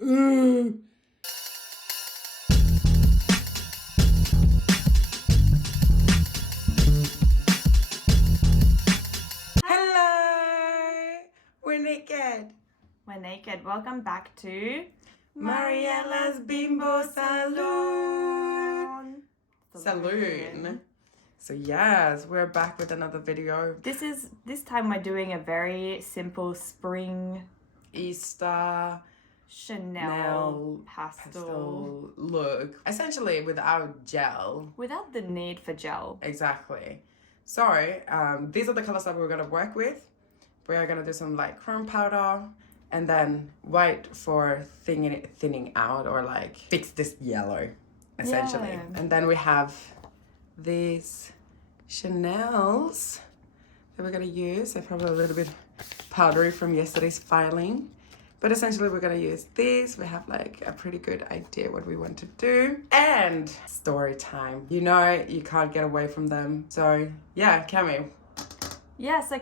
Hello! We're naked. We're naked. Welcome back to Marijela's Binbo Saloon. Saloon. So yes, we're back with another video. This time we're doing a very simple spring Easter Chanel pastel look. Essentially without gel. without the need for gel. Exactly. So these are the colors that we're gonna work with. We are gonna do some like chrome powder and then white for thinning out or like fix this yellow, essentially. Yeah. And then we have these Chanels that we're gonna use. They're probably a little bit powdery from yesterday's filing. But essentially we're gonna use these. We have like a pretty good idea what we want to do. And story time. You know, you can't get away from them. So yeah, Cami. Yeah, so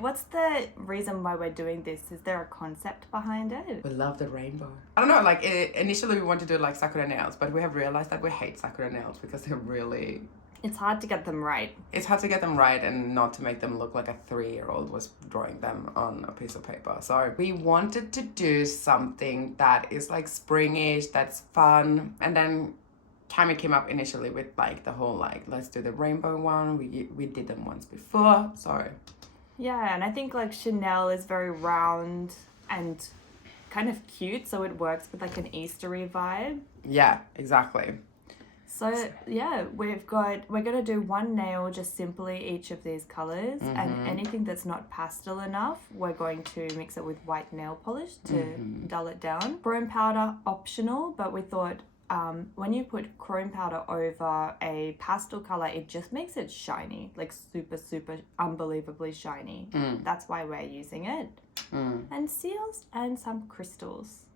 what's the reason why we're doing this? Is there a concept behind it? We love the rainbow. I don't know, like initially we wanted to do like sakura nails, but we have realized that we hate sakura nails because they're really... It's hard to get them right. It's hard to get them right and not to make them look like a 3-year-old was drawing them on a piece of paper. So we wanted to do something that is like springish, that's fun. And then Cami came up initially with like the whole like, let's do the rainbow one. We did them once before, so. Yeah, and I think like Chanel is very round and kind of cute, so it works with like an Eastery vibe. Yeah, exactly. So yeah, we're gonna do one nail, just simply each of these colors, and anything that's not pastel enough, we're going to mix it with white nail polish to dull it down. Chrome powder optional, but we thought when you put chrome powder over a pastel color, it just makes it shiny, like super unbelievably shiny. That's why we're using it. And seals and some crystals.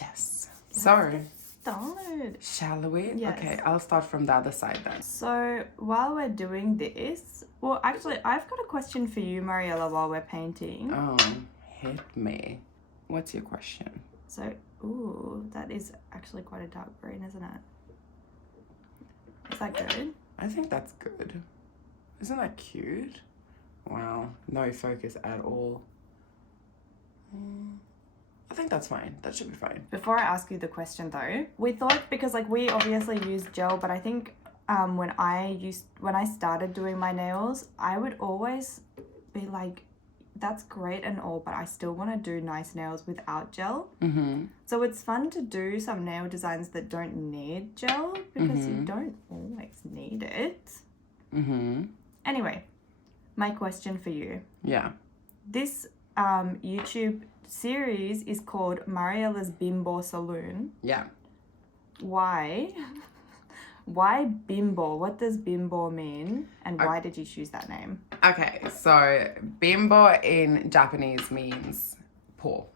Yes. So. Started. Shall we? Yes. Okay, I'll start from the other side then. So while we're doing this, well, actually, I've got a question for you, Marijela, while we're painting. Oh, hit me. What's your question? So, ooh, that is actually quite a dark green, isn't it? Is that good? I think that's good. Isn't that cute? Wow, no focus at all. I think that's fine. That should be fine. Before I ask you the question though, we thought, because like we obviously use gel, but I think when I started doing my nails, I would always be like, that's great and all, but I still want to do nice nails without gel. So it's fun to do some nail designs that don't need gel because you don't always need it. Anyway, my question for you. Yeah. This YouTube series is called Marijela's Binbo Saloon. Yeah. Why? Why Binbo? What does Binbo mean? And why did you choose that name? Okay, so Binbo in Japanese means poor.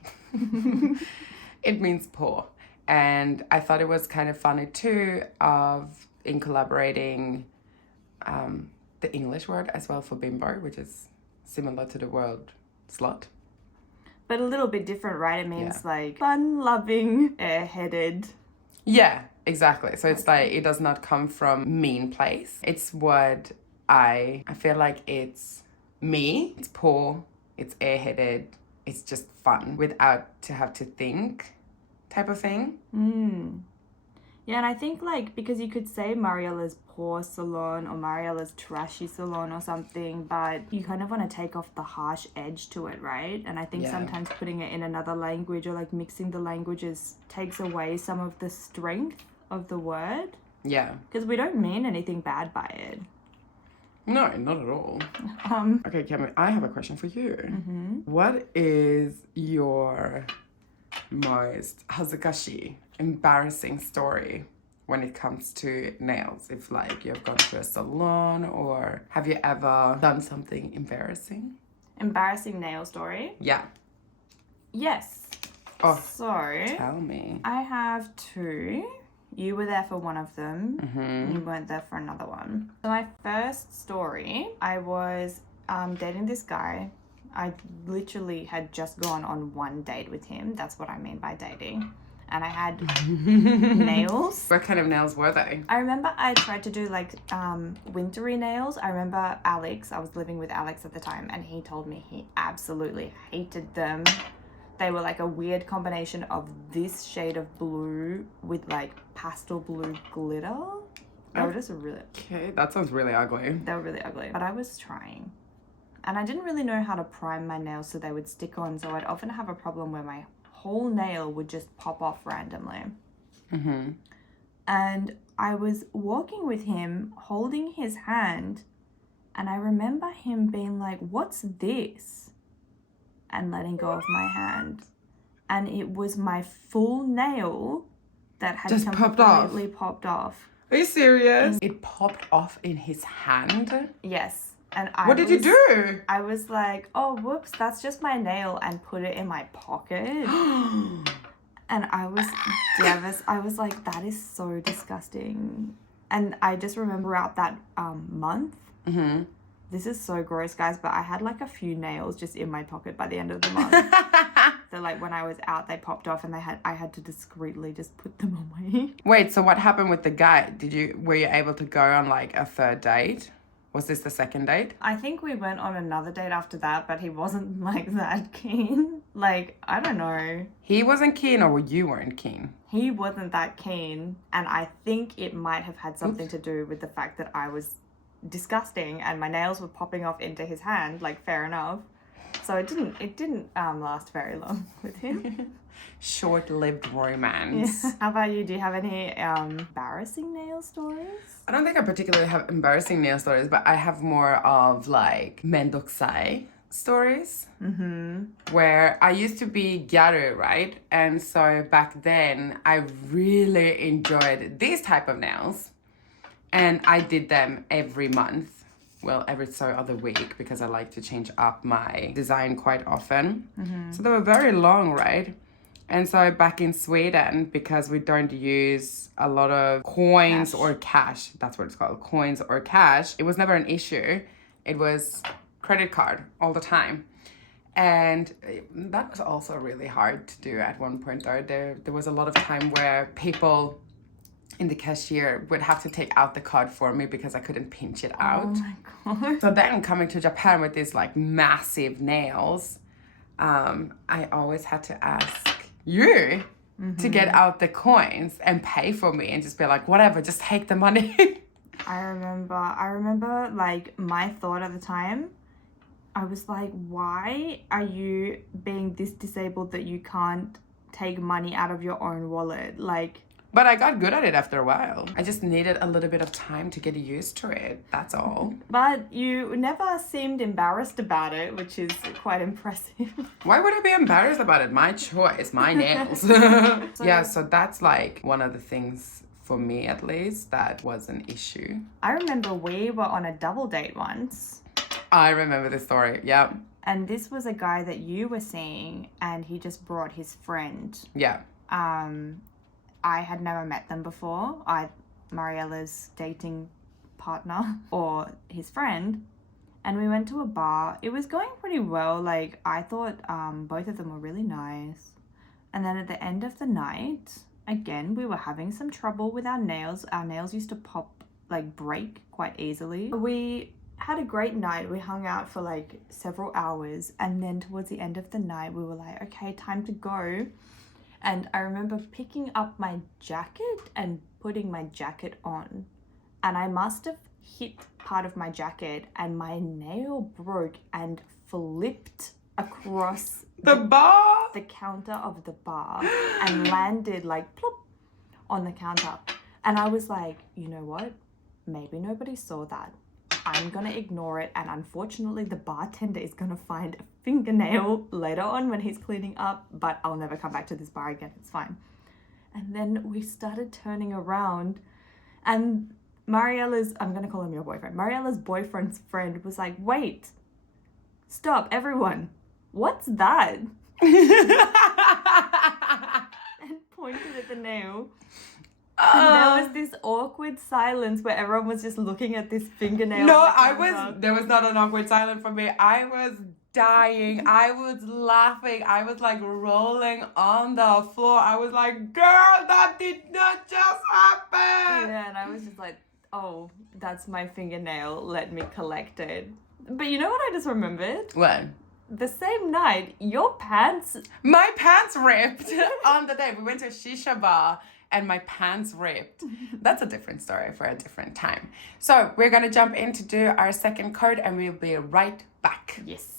It means poor. And I thought it was kind of funny too in collaborating the English word as well for bimbo, which is similar to the word slut. But a little bit different, right? It means like fun-loving, airheaded. Yeah, exactly. So it's like, it does not come from mean place. It's what I feel like it's me. It's poor, it's airheaded, it's just fun without to have to think type of thing. Yeah, and I think like, because you could say Marijela's poor salon or Marijela's trashy salon or something, but you kind of want to take off the harsh edge to it, right? And I think sometimes putting it in another language or like mixing the languages takes away some of the strength of the word. Yeah. Because we don't mean anything bad by it. No, not at all. Okay, Cami, I have a question for you. What is your most hazukashi, embarrassing story when it comes to nails? If like you've gone to a salon, or have you ever done something embarrassing? Embarrassing nail story? Yeah. Yes. Oh, so tell me. I have two. You were there for one of them, and you weren't there for another one. So my first story, I was dating this guy. I literally had just gone on one date with him. That's what I mean by dating. and I had nails. What kind of nails were they? I remember I tried to do like wintry nails. I remember Alex, I was living with Alex at the time, and he told me he absolutely hated them. They were like a weird combination of this shade of blue with like pastel blue glitter. They were just really... Okay, that sounds really ugly. They were really ugly, but I was trying. And I didn't really know how to prime my nails so they would stick on, so I'd often have a problem where my whole nail would just pop off randomly. Mm-hmm. And I was walking with him, holding his hand, and I remember him being like, "What's this?" and letting go of my hand. And it was my full nail that had just completely popped off. Are you serious? It popped off in his hand? Yes. And what did you do? I was like, "Oh, whoops, that's just my nail," and put it in my pocket. And I was devastated. I was like, that is so disgusting. And I just remember out that month, this is so gross, guys, but I had like a few nails just in my pocket by the end of the month. So like when I was out, they popped off, and I had to discreetly just put them away. Wait, so what happened with the guy? Were you able to go on like a third date? Was this the second date? I think we went on another date after that, but he wasn't like that keen. Like, I don't know. He wasn't keen, or you weren't keen? He wasn't that keen, and I think it might have had something to do with the fact that I was disgusting and my nails were popping off into his hand. Like, fair enough. So it didn't last very long with him. Short-lived romance. Yeah. How about you? Do you have any embarrassing nail stories? I don't think I particularly have embarrassing nail stories, but I have more of like mendokusai stories. Where I used to be gyaru, right? And so back then I really enjoyed these type of nails, and I did them every month. Well, every so other week, because I like to change up my design quite often. So they were very long, right? And so back in Sweden, because we don't use a lot of coins or cash, that's what it's called, coins or cash, it was never an issue. It was credit card all the time. And that was also really hard to do at one point though. There was a lot of time where people in the cashier would have to take out the card for me because I couldn't pinch it out. Oh my god. So then coming to Japan with these like massive nails, I always had to ask you to get out the coins and pay for me, and just be like, whatever, just take the money. I remember like my thought at the time, I was like, why are you being this disabled that you can't take money out of your own wallet? Like, but I got good at it after a while. I just needed a little bit of time to get used to it. That's all. But you never seemed embarrassed about it, which is quite impressive. Why would I be embarrassed about it? My choice, my nails. Yeah, so that's like one of the things for me at least that was an issue. I remember we were on a double date once. I remember this story, yeah. And this was a guy that you were seeing, and he just brought his friend. Yeah. I had never met them before. Marijela's dating partner or his friend, and we went to a bar. It was going pretty well. Like, I thought both of them were really nice. And then at the end of the night, again, we were having some trouble with our nails. Our nails used to break quite easily. We had a great night. We hung out for like several hours, and then towards the end of the night, we were like, okay, time to go. And I remember picking up my jacket and putting my jacket on. And I must have hit part of my jacket, and my nail broke and flipped across the bar? The counter of the bar, and landed like plop on the counter. And I was like, you know what? Maybe nobody saw that. I'm gonna ignore it, and unfortunately the bartender is gonna find a fingernail later on when he's cleaning up, but I'll never come back to this bar again, it's fine. And then we started turning around, and Marijela's, I'm gonna call him your boyfriend, Marijela's boyfriend's friend was like, wait, stop, everyone, what's that? And pointed at the nail. And there was this awkward silence where everyone was just looking at this fingernail. No, there was not an awkward silence for me. I was dying. I was laughing. I was like rolling on the floor. I was like, girl, that did not just happen. Yeah, and I was just like, oh, that's my fingernail. Let me collect it. But you know what I just remembered? What? The same night, your pants... My pants ripped on the day. We went to a shisha bar and my pants ripped. That's a different story for a different time. So we're going to jump in to do our second coat and we'll be right back. Yes.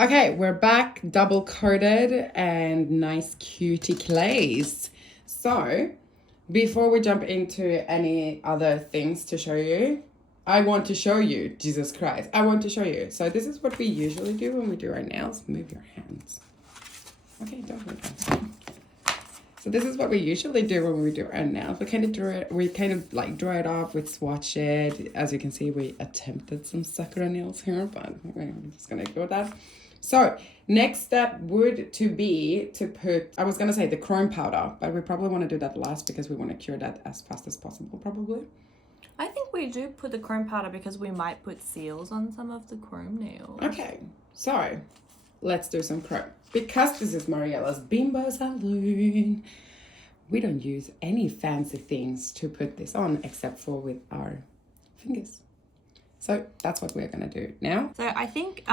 Okay, we're back, double coated and nice cutie clays. So before we jump into any other things to show you, I want to show you, Jesus Christ, I want to show you. So this is what we usually do when we do our nails. Move your hands. Okay, don't move them. So this is what we usually do when we do our nails. We kind of dry it off, we swatch it. As you can see, we attempted some sakura nails here, but we're just gonna ignore that. So next step would to be to put, I was gonna say the chrome powder, but we probably want to do that last because we want to cure that as fast as possible, probably. I think we do put the chrome powder because we might put seals on some of the chrome nails. Okay, so let's do some chrome. Because this is Marijela's Binbo Saloon, we don't use any fancy things to put this on except for with our fingers. So that's what we're going to do now. So I think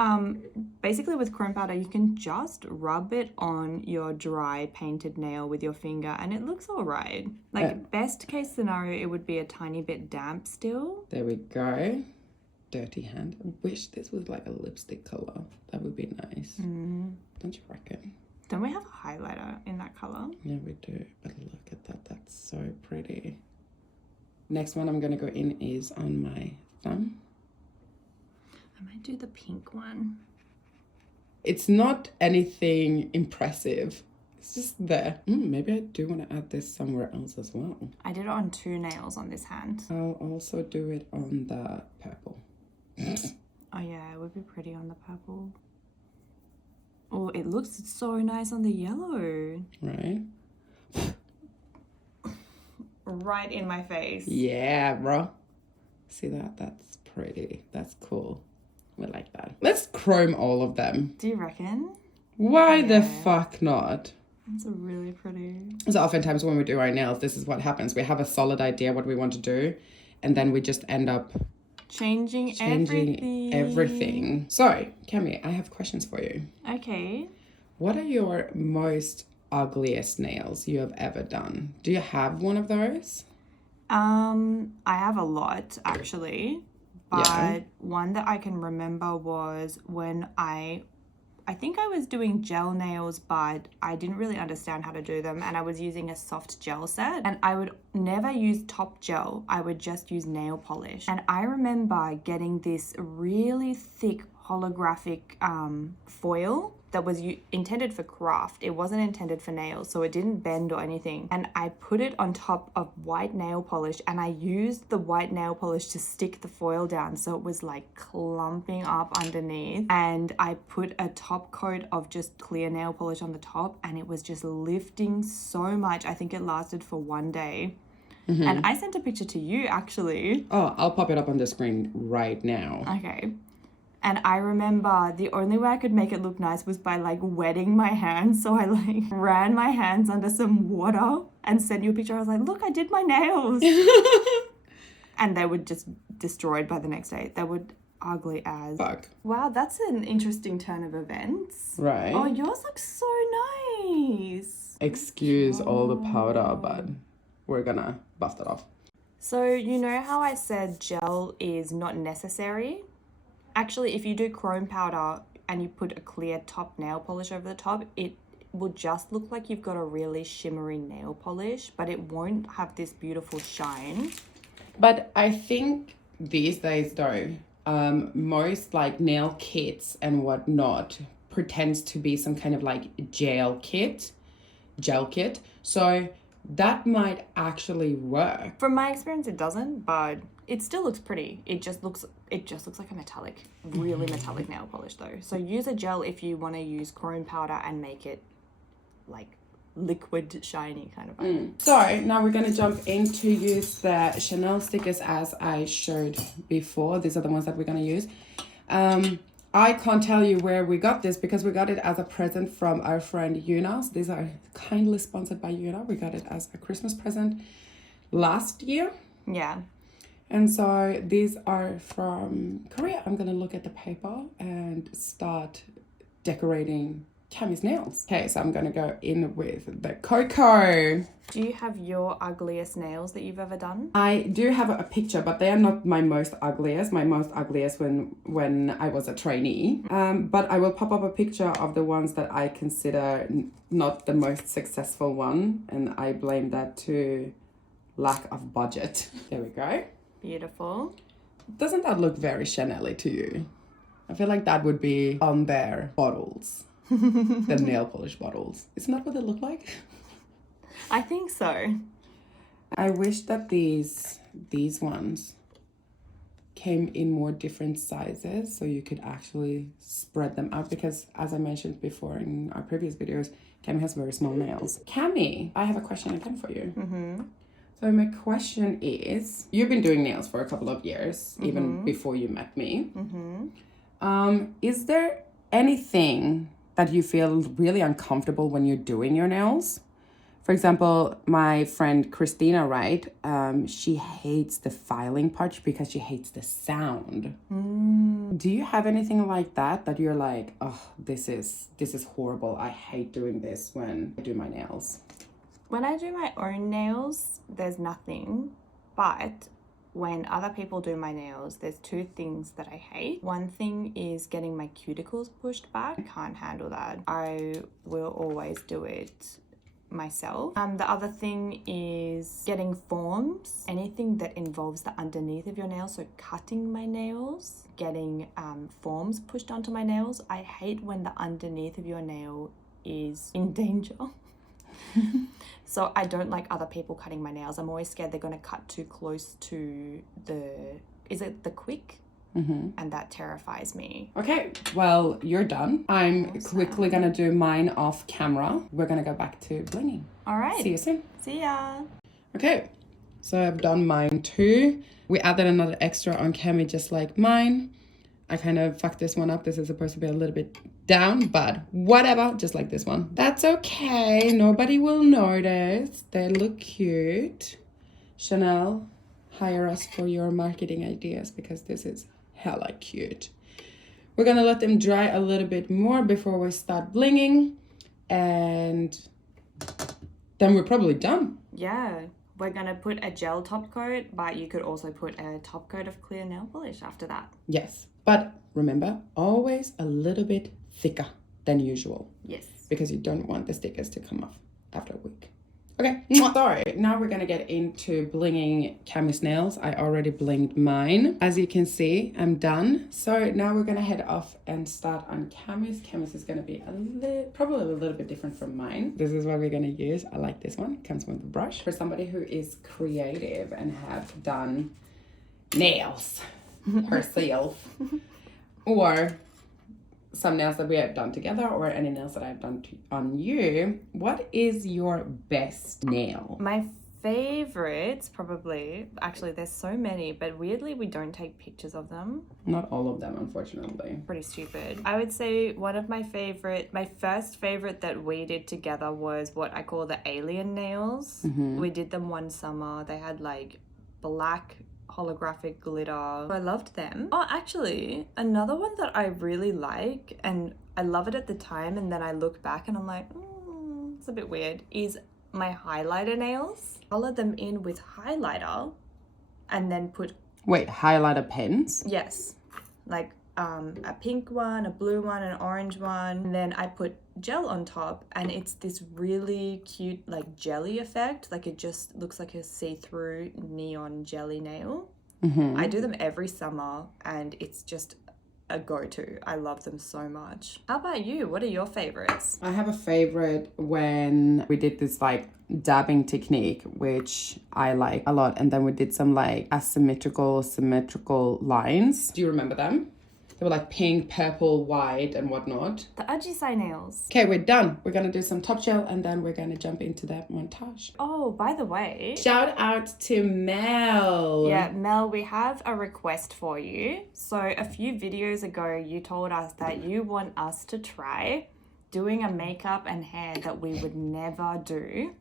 basically with chrome powder, you can just rub it on your dry painted nail with your finger and it looks all right. Like best case scenario, it would be a tiny bit damp still. There we go. Dirty hand. I wish this was like a lipstick color. That would be nice. Don't you reckon? Don't we have a highlighter in that color? Yeah, we do. But look at that. That's so pretty. Next one I'm going to go in is on my thumb. I might do the pink one. It's not anything impressive. It's just there. Maybe I do want to add this somewhere else as well. I did it on 2 nails on this hand. I'll also do it on the purple. Oh yeah, it would be pretty on the purple. Oh, it looks so nice on the yellow. Right? Right in my face. Yeah, bro. See that? That's pretty. That's cool. We like that. Let's chrome all of them. Do you reckon? Why the fuck not? It's really pretty. So oftentimes when we do our nails, this is what happens. We have a solid idea what we want to do, and then we just end up changing everything. So, Cami, I have questions for you. Okay. What are your most ugliest nails you have ever done? Do you have one of those? I have a lot actually. But one that I can remember was when I think I was doing gel nails, but I didn't really understand how to do them. And I was using a soft gel set and I would never use top gel. I would just use nail polish. And I remember getting this really thick holographic foil that was intended for craft. It wasn't intended for nails, so it didn't bend or anything. And I put it on top of white nail polish and I used the white nail polish to stick the foil down so it was like clumping up underneath. And I put a top coat of just clear nail polish on the top and it was just lifting so much. I think it lasted for 1 day. And I sent a picture to you actually. Oh, I'll pop it up on the screen right now. Okay. And I remember the only way I could make it look nice was by like wetting my hands. So I like ran my hands under some water and sent you a picture. I was like, look, I did my nails. And they were just destroyed by the next day. They were ugly as. Fuck. Wow, that's an interesting turn of events. Right. Oh, yours looks so nice. Excuse all the powder, but we're gonna buff that off. So you know how I said gel is not necessary? Actually, if you do chrome powder and you put a clear top nail polish over the top, it will just look like you've got a really shimmery nail polish, but it won't have this beautiful shine. But I think these days though, most like nail kits and whatnot pretends to be some kind of like gel kit. So that might actually work. From my experience, it doesn't, but it still looks pretty. It just looks like a metallic, really metallic nail polish though. So use a gel if you want to use chrome powder and make it like liquid shiny kind of vibe. So now we're gonna jump in to use the Chanel stickers as I showed before. These are the ones that we're gonna use. I can't tell you where we got this because we got it as a present from our friend Yuna. These are kindly sponsored by Yuna. We got it as a Christmas present last year. Yeah. And so these are from Korea. I'm going to look at the paper and start decorating Cami's nails. Okay, so I'm going to go in with the Coco. Do you have your ugliest nails that you've ever done? I do have a picture, but they are not my most ugliest. My most ugliest when I was a trainee. But I will pop up a picture of the ones that I consider not the most successful one. And I blame that to lack of budget. There we go. Beautiful. Doesn't that look very Chanel-y to you? I feel like that would be on their bottles. The nail polish bottles. Isn't that what they look like? I think so. I wish that these ones came in more different sizes so you could actually spread them out, because as I mentioned before in our previous videos, Cami has very small nails. Cami, I have a question again for you. Mm-hmm. So my question is, you've been doing nails for a couple of years, even before you met me. Is there anything that you feel really uncomfortable when you're doing your nails? For example, my friend Christina, right? She hates the filing part because she hates the sound. Do you have anything like that you're like, oh, this is horrible. I hate doing this when I do my nails? When I do my own nails, there's nothing. But when other people do my nails, there's two things that I hate. One thing is getting my cuticles pushed back. I can't handle that. I will always do it myself. The other thing is getting forms. Anything that involves the underneath of your nails, so cutting my nails, getting forms pushed onto my nails. I hate when the underneath of your nail is in danger. So I don't like other people cutting my nails. I'm always scared they're going to cut too close to is it the quick? And that terrifies me. Okay, well, you're done. I'm quickly going to do mine off camera. We're going to go back to blinging. All right. See you soon. See ya. Okay, so I've done mine too. We added another extra on Cami just like mine. I kind of fucked this one up. This is supposed to be a little bit down, but whatever, just like this one. That's okay. Nobody will notice. They look cute. Chanel, hire us for your marketing ideas because this is hella cute. We're gonna let them dry a little bit more before we start blinging, and then we're probably done. Yeah. We're going to put a gel top coat, but you could also put a top coat of clear nail polish after that. Yes, but remember, always a little bit thicker than usual. Yes. Because you don't want the stickers to come off after a week. Okay, sorry. Now we're going to get into blinging Cami's nails. I already blinged mine. As you can see, I'm done. So now we're going to head off and start on Cami's. Cami's is going to be probably a little bit different from mine. This is what we're going to use. I like this one. Comes with the brush. For somebody who is creative and have done nails herself, or some nails that we have done together, or any nails that I've done on you, what is your best nail? My favorites, probably, actually there's so many, but weirdly we don't take pictures of them. Not all of them, unfortunately. Pretty stupid. I would say one of my first favorite that we did together was what I call the alien nails. We did them one summer. They had like black holographic glitter. I loved them. Oh, actually, another one that I really like, and I love it at the time, and then I look back and I'm like, it's a bit weird, is my highlighter nails. Color them in with highlighter and then put... Wait, highlighter pens? Yes. Like a pink one, a blue one, an orange one. And then I put gel on top, and it's this really cute like jelly effect. Like it just looks like a see-through neon jelly nail. I do them every summer and it's just a go-to. I love them so much. How about you? What are your favorites? I have a favorite when we did this like dabbing technique, which I like a lot, and then we did some like symmetrical lines. Do you remember them? They were like pink, purple, white, and whatnot. The Ajisai nails. Okay, we're done. We're gonna do some top gel and then we're gonna jump into that montage. Oh, by the way. Shout out to Mel. Yeah, Mel, we have a request for you. So a few videos ago, you told us that you want us to try doing a makeup and hair that we would never do.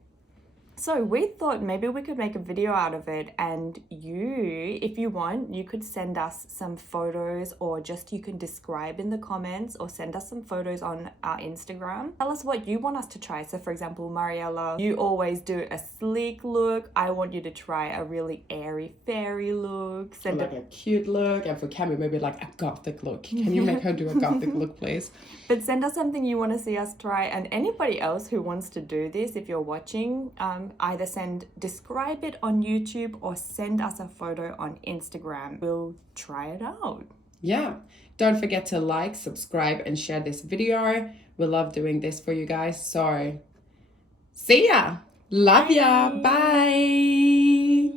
So we thought maybe we could make a video out of it, and you, if you want, you could send us some photos, or just you can describe in the comments or send us some photos on our Instagram. Tell us what you want us to try. So for example, Marijela, you always do a sleek look. I want you to try a really airy fairy look. Send like a cute look, and for Cami maybe like a gothic look. Can you make her do a gothic look, please? But send us something you want to see us try, and anybody else who wants to do this, if you're watching, either describe it on YouTube or send us a photo on Instagram. We'll try it out. Yeah. Don't forget to like, subscribe, and share this video. We love doing this for you guys. So, see ya. Love ya. Bye.